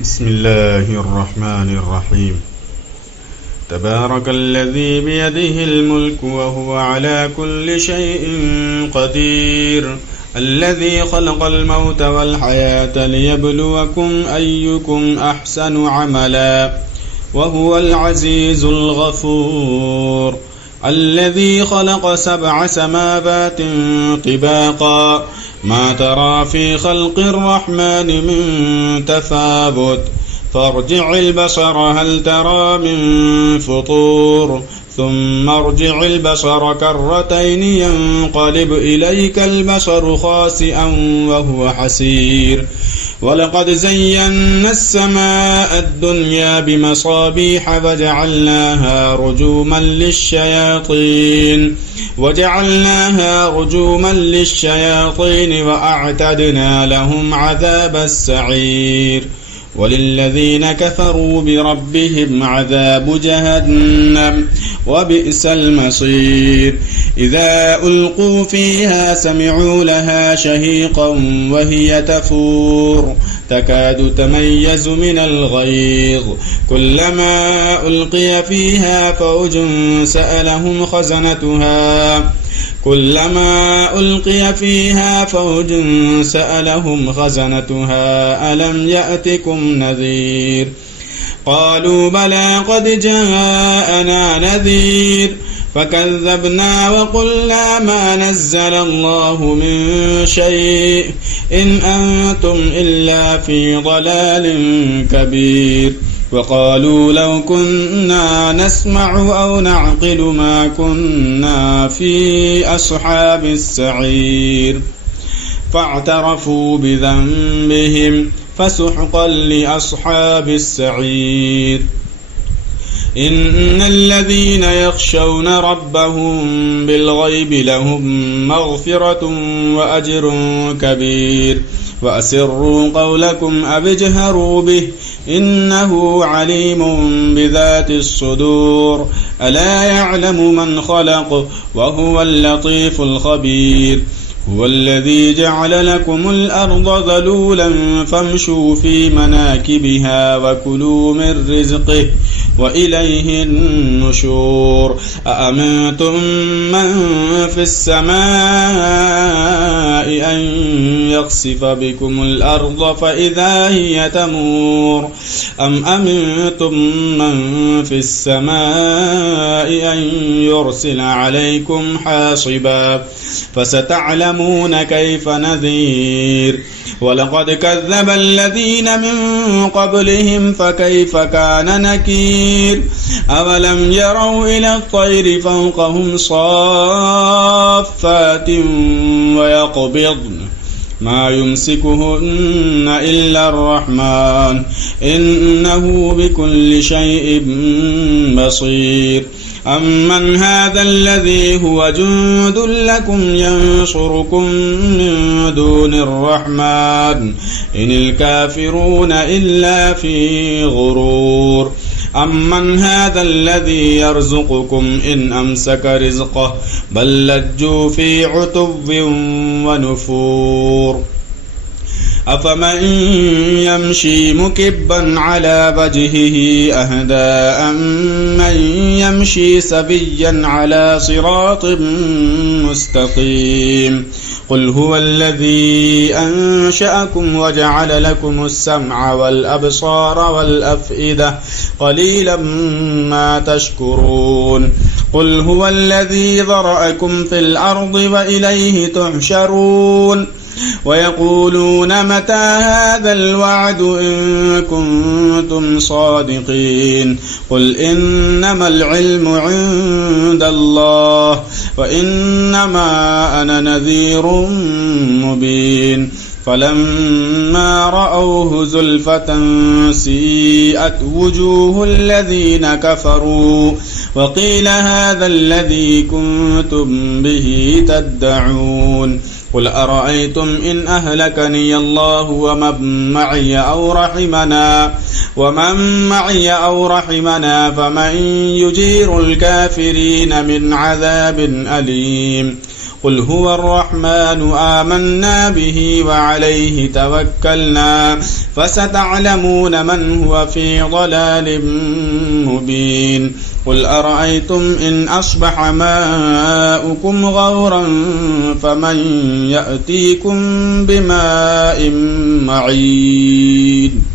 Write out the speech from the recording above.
بسم الله الرحمن الرحيم. تبارك الذي بيده الملك وهو على كل شيء قدير، الذي خلق الموت والحياة ليبلوكم أيكم أحسن عملا، وهو العزيز الغفور. الذي خلق 7 سماوات طباقا، ما ترى في خلق الرحمن من تفاوت، فارجع البصر هل ترى من فطور، ثم ارجع البصر كرتين ينقلب إليك البصر خاسئا وهو حسير. ولقد زينا السماء الدنيا بمصابيح وجعلناها رجوما للشياطين وأعتدنا لهم عذاب السعير. وللذين كفروا بربهم عذاب جهنم وبئس المصير. إذا ألقوا فيها سمعوا لها شهيقا وهي تفور، تكاد تميز من الغيظ، كلما ألقي فيها فوج سألهم خزنتها ألم يأتكم نذير؟ قالوا بلى قد جاءنا نذير، فكذبنا وقلنا ما نزل الله من شيء إن أنتم إلا في ضلال كبير. وقالوا لو كنا نسمع أو نعقل ما كنا في أصحاب السعير. فاعترفوا بذنبهم فسحقا لأصحاب السعير. إن الذين يخشون ربهم بالغيب لهم مغفرة وأجر كبير. وأسروا قولكم أو اجهروا به إنه عليم بذات الصدور. ألا يعلم من خلق وهو اللطيف الخبير. هو الذي جعل لكم الأرض ذلولا فامشوا في مناكبها وكلوا من رزقه وإليه النشور. أأمنتم من في السماء أن يخسف بكم الأرض فإذا هي تمور، أم أمنتم من في السماء أن يرسل عليكم حاصبا، فستعلمون كيف نذير. ولقد كذب الذين من قبلهم فكيف كان نكير. أولم يروا إلى الطير فوقهم صافات ويقبضن ما يمسكهن إلا الرحمن إنه بكل شيء بصير. أمن هذا الذي هو جند لكم ينصركم من دون الرحمن إن الكافرون إلا في غرور. أمن هذا الذي يرزقكم إن أمسك رزقه بل لجوا في عتب ونفور. أفمن يمشي مكبا على وجهه أهدى أمن يمشي سويا على صراط مستقيم. قل هو الذي أنشأكم وجعل لكم السمع والأبصار والأفئدة قليلا ما تشكرون. قل هو الذي ذرأكم في الأرض وإليه تحشرون. ويقولون متى هذا الوعد إن كنتم صادقين. قل إنما العلم عند الله وإنما أنا نذير مبين. فلما رأوه زلفة سيئت وجوه الذين كفروا وقيل هذا الذي كنتم به تدعون. قل أرأيتم إن أهلكني الله ومن معي أو رحمنا فمن يجير الكافرين من عذاب أليم. قل هو الرحمن آمنا به وعليه توكلنا فستعلمون من هو في ضلال مبين قل أرأيتم إن أصبح ماؤكم غورا فمن يأتيكم بماء معين